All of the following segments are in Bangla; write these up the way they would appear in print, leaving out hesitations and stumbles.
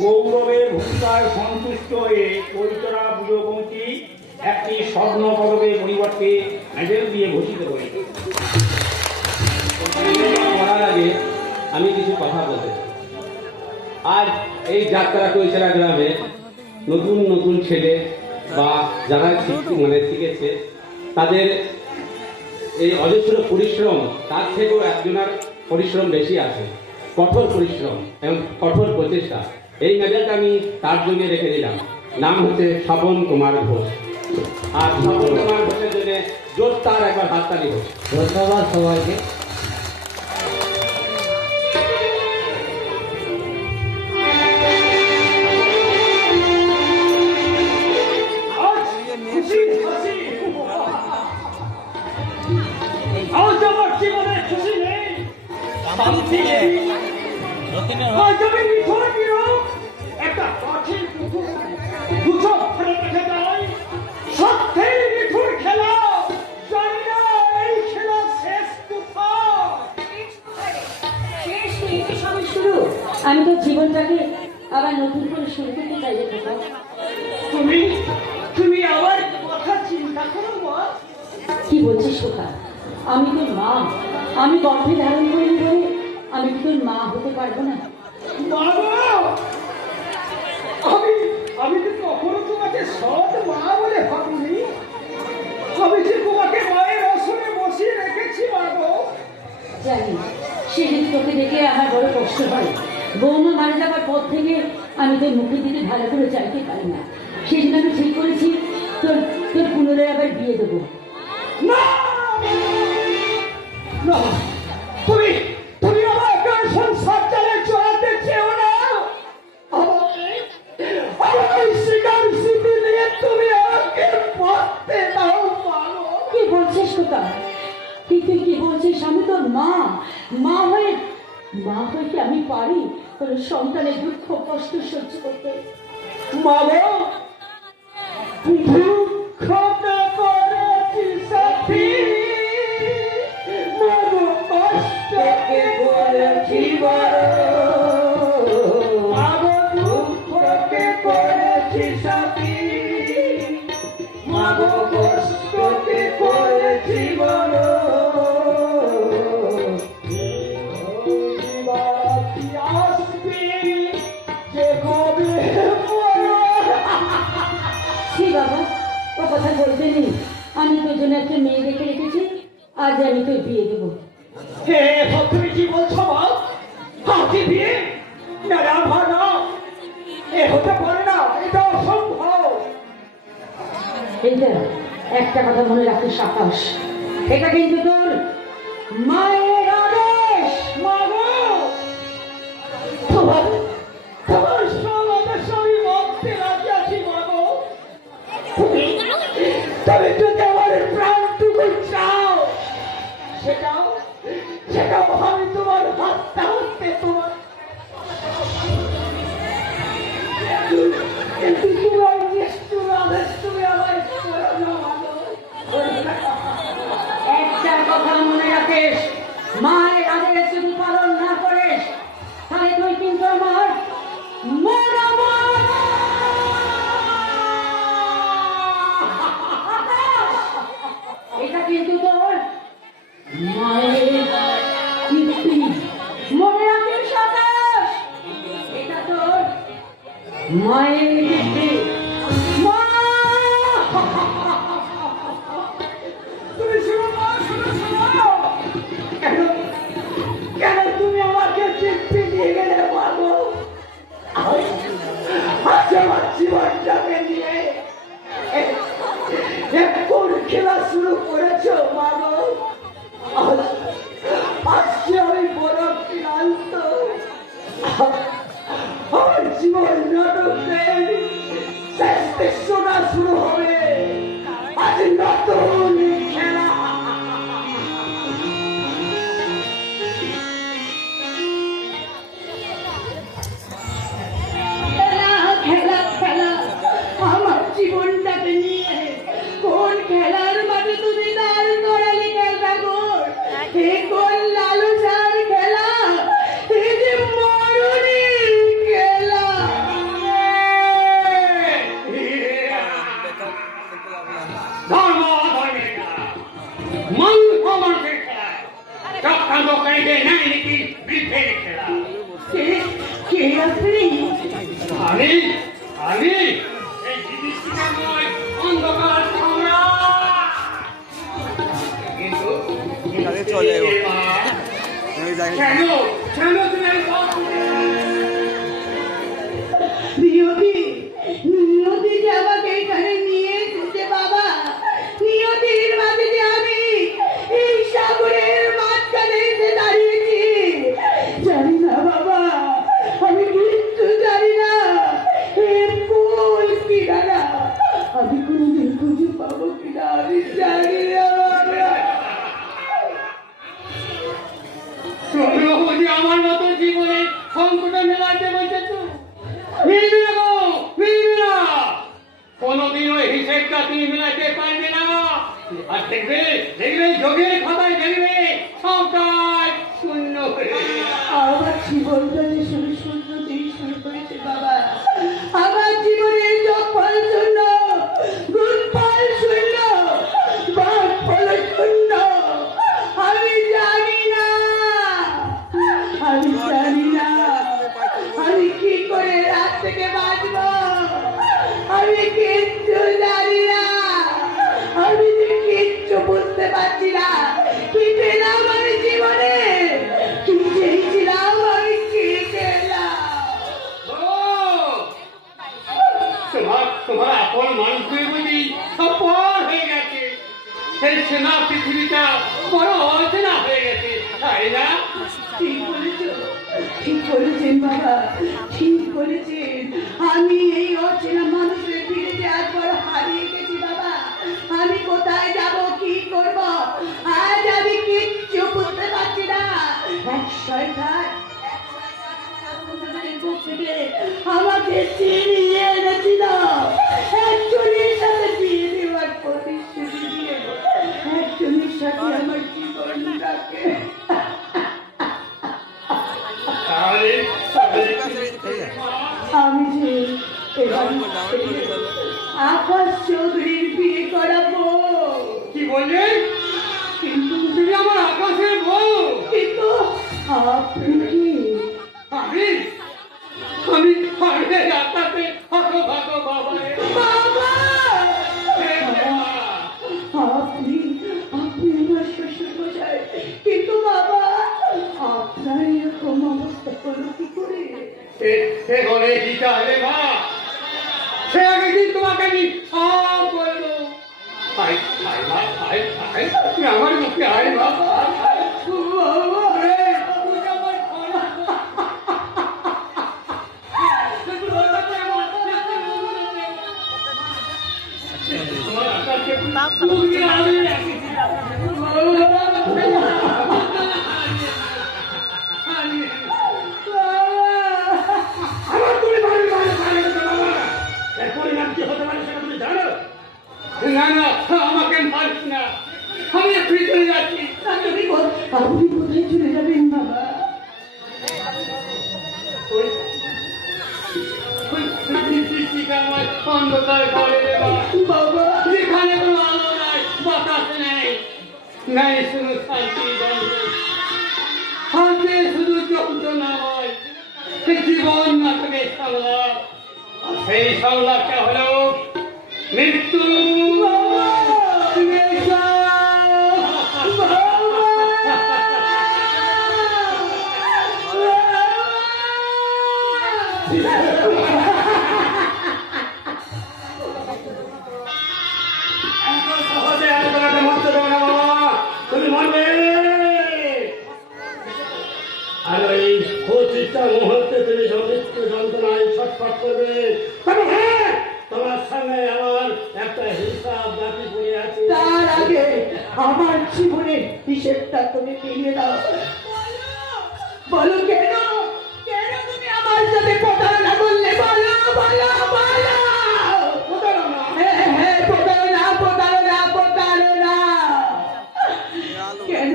গৌরবের ভূমিকায় সন্তুষ্ট হয়ে পবিত্রা পুজো কমিটি একটি স্বর্ণ পদকের পরিবর্তে মেডেল দিয়ে ভূষিত হয়েছে। করার আগে আমি কিছু কথা বলতে চাই। আজ এই যাত্রা কৈশারা গ্রামে নতুন নতুন ছেলে বা যারা শিখেছে তাদের এই অজস্র পরিশ্রম, তার থেকেও একজনের পরিশ্রম বেশি আছে, কঠোর পরিশ্রম এবং কঠোর প্রচেষ্টা। এই মেডেলটা আমি তার জন্য রেখে দিলাম। নাম হচ্ছে স্বপন কুমার ঘোষ। আর স্বপন কুমার ঘোষের জন্য জোর তার একবার হাততালি হোক। ধন্যবাদ সবাইকে। আমি তো জীবনটাকে আবার নতুন করে শুরু করতে চাই। তুমি আবার কথা চিন্তা করো মা। কি বলছিস খোকা? আমি তোর মা, আমি গর্ভে ধারণ করিনি বলে আমি কি তোর মা হতে পারবো না? আমি তো কখনো তোমাকে সৎ মা বলে ভাবিনি। আমি যে তোমাকে মায়ের আসনে বসিয়ে রেখেছি মাগো। জানি সেদিন তোকে দেখে আমার বড় কষ্ট হয়। বৌমা মারা যাবার পর থেকে আমি তোর মুখের দিকে ভালো করে চাইতে পারি না। সেদিন আমি ঠিক করেছি তোর তোর পুনরায় আবার বিয়ে দেবো। না না, তুমি আমাকে সংসার চালে চড়াতে চেও না। আমাকে শিকার স্মৃতি নিয়ে তুমি আমাকে পড়তে দাও পারো। কি বলছিস খোকা? তুই কি বলছিস? আমি তোর মা, মা হয়ে কি আমি পারি তোর সন্তানের দুঃখ কষ্ট সহ্য করতে? মাগো, দুঃখতে করেছি সাথী, মাগো কষ্টকে করেছি বড়। মাগো দুঃখকে করেছি সাথী, মাগো কষ্টকে করেছি বড়। বাবা, ও কথা বলতে নেই। আমি তোর জন্য একটা মেয়ে দেখে রেখেছি, আজ আমি তোর বিয়ে দেবো। হে তুমি কি বলছো মা? হাতি বিয়ে? না না ভাগা, এ হতে পারে না, এটা অসম্ভব। এইটা একটা কথা মনে রাখিস আকাশ, এটা কিন্তু তোর মায়ের আদেশ। মাগো, তোমার সব আদেশ আমি মানতে রাজি আছি মাগো। তুমি যদি আমার প্রাণটুকু চাও, সেটাও আমি তোমার হাতটা হতে তোমার। কিন্তু তোমার নিষ্ঠুর আদেশ তুমি আমার করো না মাগো। একটা কথা মনে রাখিস, মায়ের আদেশ যদি পালন না করিস তাহলে তুই কিন্তু আমার মরা মা। এটা কিন্তু তোর মায়ের কীর্তি, মনে রাখিস আকাশ, এটা তোর মায়ের কীর্তি। মা, তুমি শুনো মা, শুনো। কেন তুমি আমাকে তৃপ্তি দিয়ে গেলে মাগো? আজ আমার জীবনটাকে নিয়ে কোন খেলা শুরু করেছো মাগো? আজকে আমি বড় ক্লান্ত। আমার জীবন নাটকের শেষ দৃশ্যটা শুরু হবে। আজ নতুন খেলা। খেলা খেলা আমার জীবনটাকে নিয়ে কোন খেলার মাঠে তুমি দাঁড় করালি খেলা গোর? এ কোন লালসার খেলা? এ যে মরণের খেলা। আপনি আমি আমি এই বিভীষিকাময় অন্ধকার সম্রাট। কিন্তু চলে এ মা, কেন কেন তুমি এই সব নিয়তি নিয়তি যে আমাকে এখানে নিয়ে এসেছে বাবা, নিয়তির মাঝে যে আমি এই সাগরের মাঝখানে এসে দাঁড়িয়েছি, জানি না বাবা, আমি কিচ্ছু জানি না। এর ফুল কিনারা আমি কোনোদিন খুঁজে পাবো কিনা আমি জানি না বাবা। তোমরা বুঝি আমার মতো জীবনে সংকটে মেলাতে বলছে তো? মিলবে না গো, মিলবে না। কোনোদিন ওই হিসেবটা তুমি মেলাতে পারবে না। আর দেখবে দেখবে যোগের খাতায় দেখবে সবটাই শূন্য হয়ে যাবে। আমার জীবনটা যে শুরু শূন্য দিয়ে শুরু করেছে বাবা, আমার জীবনে যোগ ফল শূন্য, গুণ ফল শূন্য, বাদ ফল শূন্য। আমি জানি না, আমি জানি না আমি কি করে রাত থেকে বাঁচবো, আমি কিচ্ছু জানি না, আমি যে কিচ্ছু বুঝতে পারছি না। কি পেলাম আমি জীবনে, কি চেয়েছিলাম আমি কি পেলাম। ও, তোমার আপন মানুষগুলি বুঝি সব পর হয়ে গেছে। সেই সেনা পৃথিবীটা বড় অচেনা হয়ে গেছে, তাই না? ঠিক বলেছো, ঠিক বলেছেন বাবা, ঠিক বলেছেন। আমি এই অচেনা মানুষের ভিড়ে আজ বড় হারিয়ে গেছি বাবা। আমি কোথায় যাব, কি করব, আজ আমি কিচ্ছু বুঝতে পারছি না। এক শয়তান আমাকে চিনিয়ে এনেছিল, একজনের সাথে বিয়ে দেওয়ার প্রতিশ্রুতি দিয়ে একজনের সাথে আমার জীবনটাকে তাহলে আমি যে আকাশ চৌধুরীর বিয়ে করাবো। কি বললেন? কিন্তু তুমি আমার আকাশের বউ। কিন্তু আপনি কি আমি আমি আমি আকাশে হতভাগ্য বাবা রে। বাবা? হে দেবা। আপনি আপনি আমার শ্বশুর মশাই, কিন্তু বাবা আপনার এরকম অবস্থা হলো কি করে? সে ঘরে গীতা রে মা, সে একদিন তোমাকে আমি সব বলবো। আয় আয় মা, আয় আয়, তুমি আমার মুখে আয় বাবা, আয়। বাবা রে, তুই আমার ঘরে। তোমার আকাশে তুমি আমি আমার তুমি বাড়ি বাড়ি বাড়ি বাবা, এর পরিণাম কি হতে পারে সেটা তুমি জানো? না না, আমাকে মারিস না, আমি এখনই চলে যাচ্ছি। আপনি কোথায় চলে যাবেন বাবা? অন্ধকার ঘরে দেওয়া, বাবা যেখানে কোনো আলো নাই, বাতাস নেই, নাই শুধু শান্তি গন্ধ, হাতে শুধু যন্ত্রণা হয়, সে জীবন নাটকে সংলাপ। আর সেই সংলাপটা হলো মৃত্যু। এত সহজে তোমাকে মরতে দেবো না বাবা, তুমি মরবে। আর ওই প্রতিটা মুহূর্তে তুমি মৃত্যু যন্ত্রণায় ছটফট করবে। তবে হ্যাঁ, তোমার সামনে আমার একটা হিসাব বাকি পড়ে আছে। তার আগে আমার জীবনের হিসেবটা তুমি ফিরিয়ে দাও। বলো কেন, কেন তুমি আমার সাথে প্রতারণা করলে? বলো বলো বলো। প্রতারণা? হ্যাঁ হ্যাঁ, প্রতারণা প্রতারণা প্রতারণা। কেন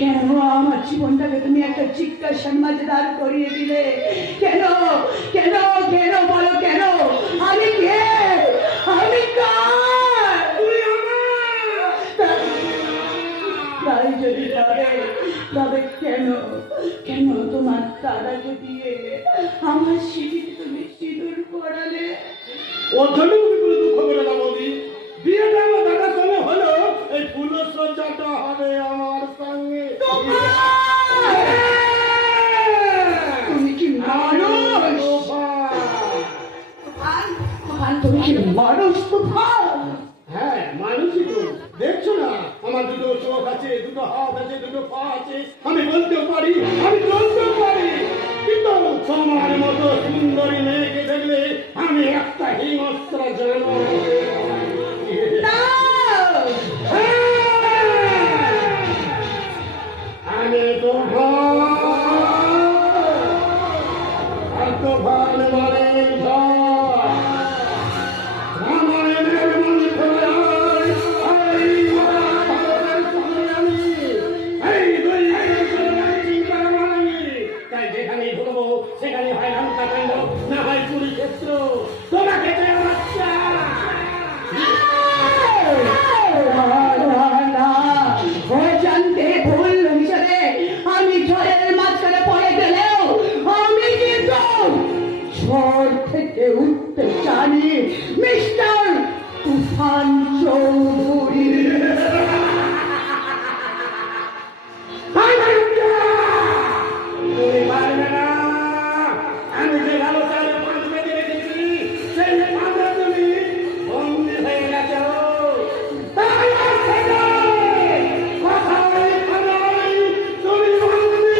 কেন আমার জীবনটাকে তুমি একটা জিজ্ঞাসার মাঝে দাঁড় করিয়ে দিলে? কেন কেন কেন বলো কেন? আমি কে, আমি কার? তুই আমার। তাই যদি তবে কেন কেন তোমার দাদাকে দিয়ে আমার তুফান তুমি কি মানুষ তুফান? হ্যাঁ, মানুষই তো। দেখছো না, আমার দুটো চোখ আছে, দুটো হাত আছে, দুটো পা আছে। আমি বলতেও পারি, আমি চলতেও পারি। কিন্তু তোমার মতো সুন্দরী মেয়েকে দেখলে আমি একটা হিংস্র জানোয়ার হয়ে যাই। না! আমি তুফান, আর তুফান মানে ঝড়। রামায়ণের মন্ত্রণায় এই মহাভারতের সঙ্গে আমি এই দুই তাই যেখানেই ঢুকবো সেখানে হয় হত্যাকাণ্ড, না হয় চুরি ক্ষেত্র। তোমাকে তো আমার চাই। আমি ঝড়ের মাঝখানে পড়ে গেলেও আমি কিন্তু ঝড় থেকে উঠতে জানি, মিস্টার তুফান চৌধুরী। তুমি পারবে না। আমি যে ভালো চালে পাঁচ বেঁধে রেখেছি সেই পাঁচে তুমি বন্দি হয়ে গেছো। তাই থেকে কথায় কথায় তুমি বন্দি।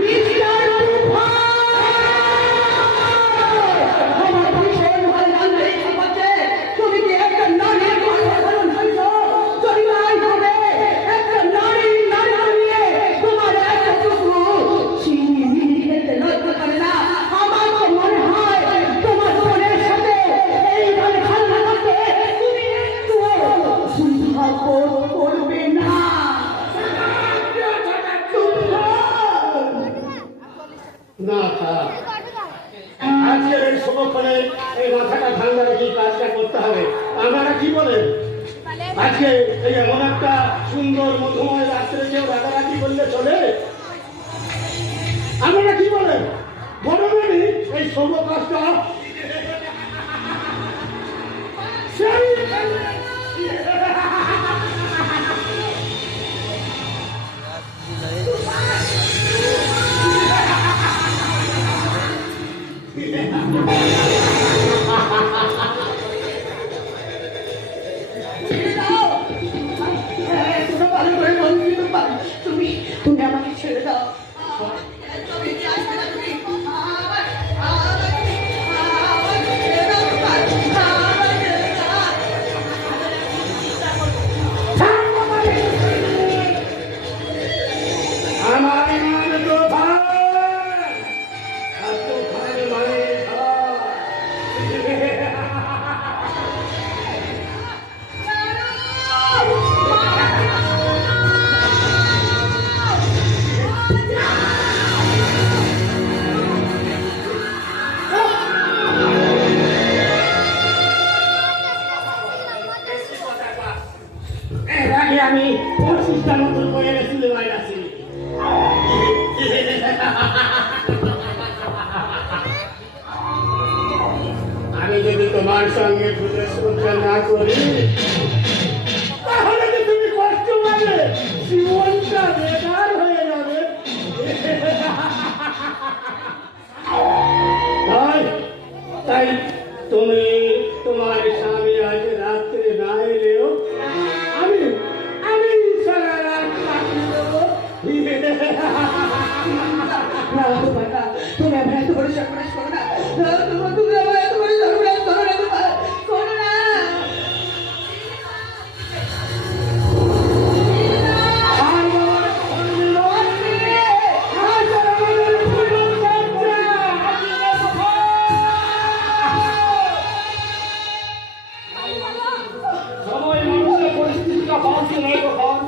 মিস্টার তুফান! আমার ভীষণ ভয় লাগছে, ইচ্ছে করছে তুমি কি একটা নারীর গর্ভধারণ করেছো? যদি নাই হবে, একটা নারী নিয়ে তোমার এতটুকু চিনি খেতে লজ্জা করে না। আমার তো মনে হয় তোমার বোনের সাথে এইভাবে খেলা করতে তুমি একটুও দ্বিধাবোধ করবে না। তুফান! না থাক। আজকের এই শুভক্ষণে এই মাথাটা ঠান্ডা রেখে কাজটা করতে হবে। আপনারা কি বলেন? আজকে এই এমন একটা সুন্দর মধুময় রাত্রে কেউ রাগারাগি করলে চলে? আপনারা কি বলেন? বড় মানে এই শুভ কাজটা তুমি আমাকে ছেড়ে দাও। আমার নাম তুফান, আর তুফান মানে ঝড়। এর আগে আমি 25টা নতুন করে সিনেমায় আছি। আমি যদি তোমার সঙ্গে পুজো শ্রদ্ধা না করি তাহলে যে তুমি কষ্ট পাবে, জীবনটা বেকার হয়ে যাবে। তাই তুমি তোমার স্বামী আজ রাত্রে না এলেও আমি আমি সারা রাত কাটিয়ে দেবো। না তোমার না, তুমি আমার এত বড় সর্বনাশ করো না। তুমি আমার এত বড় সর্বনাশ করো না, তোমার করো না। সময় মানুষের পরিস্থিতিটা পাল্টে নেই তখন।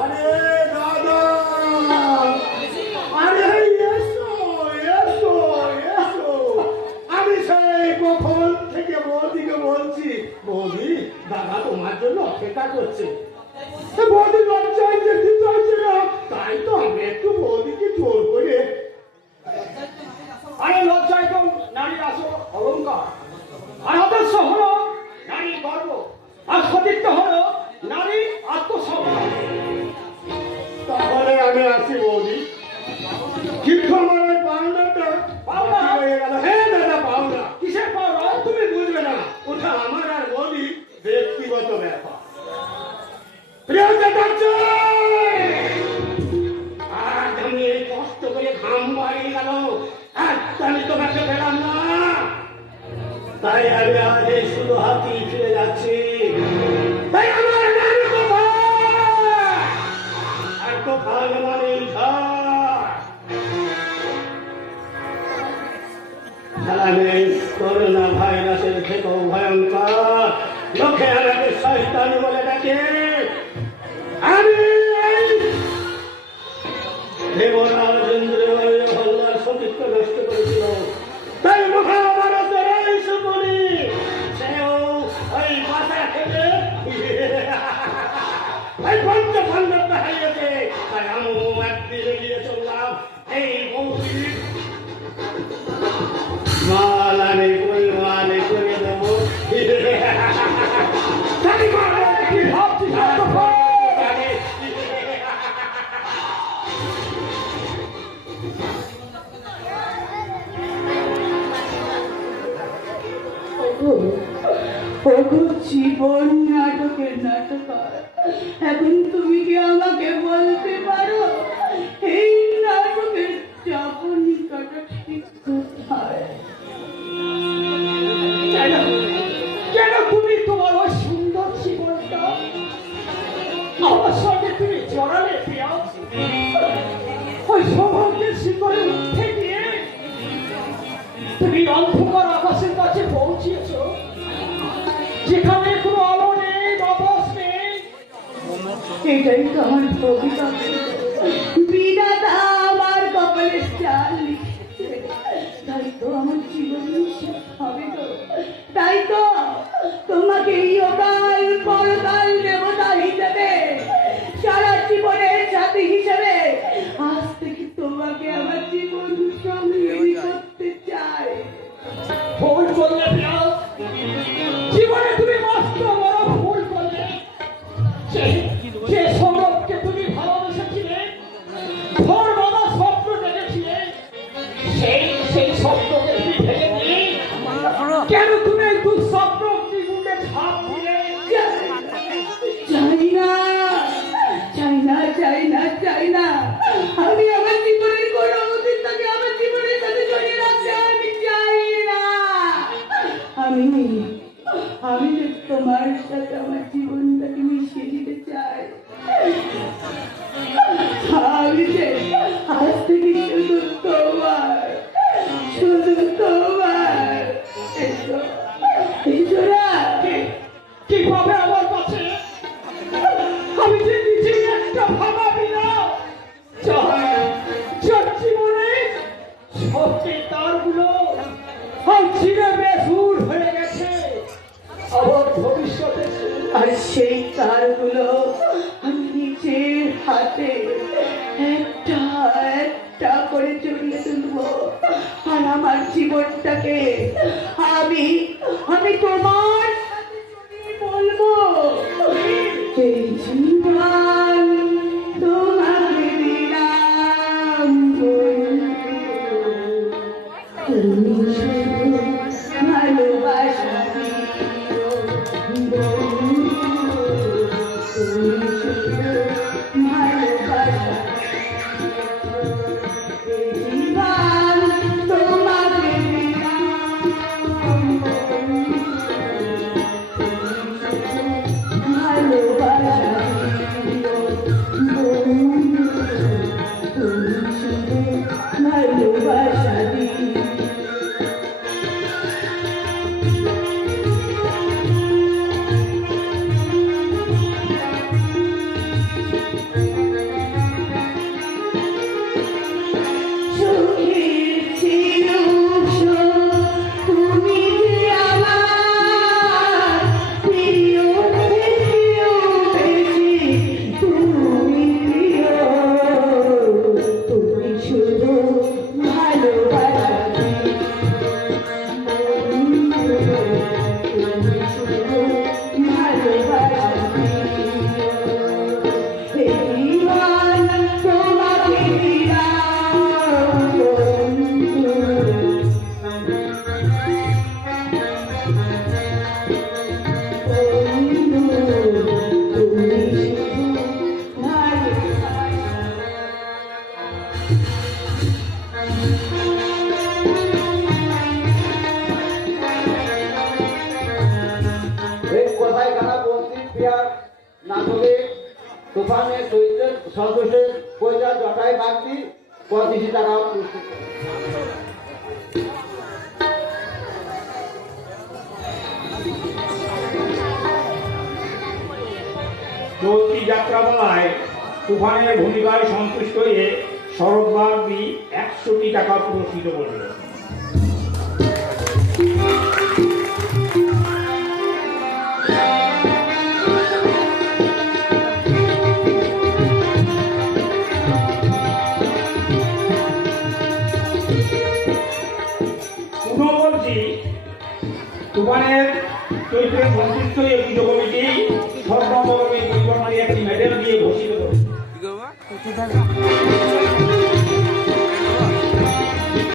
আরে দাদা, আরে এসো এসো এসো। একটা আমি তো কাছে পেলাম না, তাই আমি আজ এই শুধু হাতি ফিরে যাচ্ছি। তাই আমার নাম গোপাল, আর গোপাল মানে করোনা ভাইরাসের থেকেও ভয়ঙ্কর লোকে আমাকে শয়তানি বলে ডাকে। আমি দেবরাজেন্দ্র হল্লার সতীত্ব নষ্ট করেছিল, তাই মহাভারতের এই সুমনি সেও ওই পাতা খেলে ওই পঞ্চপাণ্ডবকে হারিয়েছে। তাই আমি একদিন এগিয়ে চললাম এই বৌদি মালানে পরিমাণে করে দেবো। জীবন নাটকের নাটকার, এখন তুমি কি আমাকে বলতে পারো এই নাটকের চাপনিকাটা ঠিক কোথায়? কেন তুমি তোমার ওই সুন্দর জীবনটা আমার সঙ্গে তুমি জড়ালে প্রিয়া? ওই সৌভাগ্যের শিখরে উঠে গিয়ে তুমি অন্ধকার আকাশের কাছে পৌঁছিয়েছ, যেখানে কোনো আলো নেই, বাতাস নেই। এটাই তো আমার কবিতা, বিধাতা আমার কপালের চাল লিখেছে। তাই তো আমার জীবন নিঃশ্বাস হবে তো, তাই তো তোমাকে ইহকাল পরকাল দেবতা হিসেবে, সারা জীবনের সাথী হিসেবে আজ থেকে তোমাকে আমার জীবন সঙ্গী করতে চাই। ভুল করলে প্রিয়া, জীবনে তুমি মস্ত বড় ভুল করলে। যে সৌরভকে তুমি ভালোবেসেছিলে, ঘর বাঁধা স্বপ্ন দেখেছিলে, সেই স্বপ্নকে তুমি ভেঙে দিয়ে কেন তুমি এই দুঃস্বপ্ন অগ্নিকুণ্ডে ঝাঁপ দিলে? চাই না, চাই না, চাই না, চাই না। আমি আমার জীবনের কোনো অতীতটাকে আমার জীবনের সাথে জড়িয়ে রাখতে আমি চাই না। আমি যে তোমার সাথে আমার জীবনটাকে মিশিয়ে দিতে চাই। আমি যে আজ থেকে শুধু তোমার, শুধু তোমার। এসো, এসো না। কিভাবে আমার কাছে? আমি যে নিজেই একটা ভাবাবি না, যার জীবনে সত্যি তারগুলো চিরে বেসুর হয়ে গেছে, আবার ভবিষ্যতে আর সেই তারগুলো আমি নিজের হাতে একটা একটা করে জড়িয়ে তুলবো। আর আমার জীবনটাকে আমি তোমার সাথে জড়িয়ে বলবো, এই জীবন তোমাকে দিলাম বন্ধু, তুমি শুধু ভালোবাসা দিও বন্ধু, তুমি শুধু ভালোবাসা দিও। এই জীবন তোমাকে দিলাম বন্ধু, তুমি শুধু ভালোবাসা দিও বন্ধু, তুমি শুধু ভালোবাসা দিও। তুফানের চরিত্রের সন্তোষের পয়সা যথাই বাড়তি 35 টাকা পুরস্কৃত। চলতি যাত্রাপালায় তুফানের ভূমিকায় সন্তুষ্ট হয়ে শরৎ বাগদি 100টি টাকা পুরস্কৃত করল। পুনঃ বলছি, তুফানের চরিত্রে সন্তুষ্ট হয়ে পুজো কমিটি স্বর্ণপদকের পরিবর্তে একটি মেডেল দিয়ে ভূষিত করে।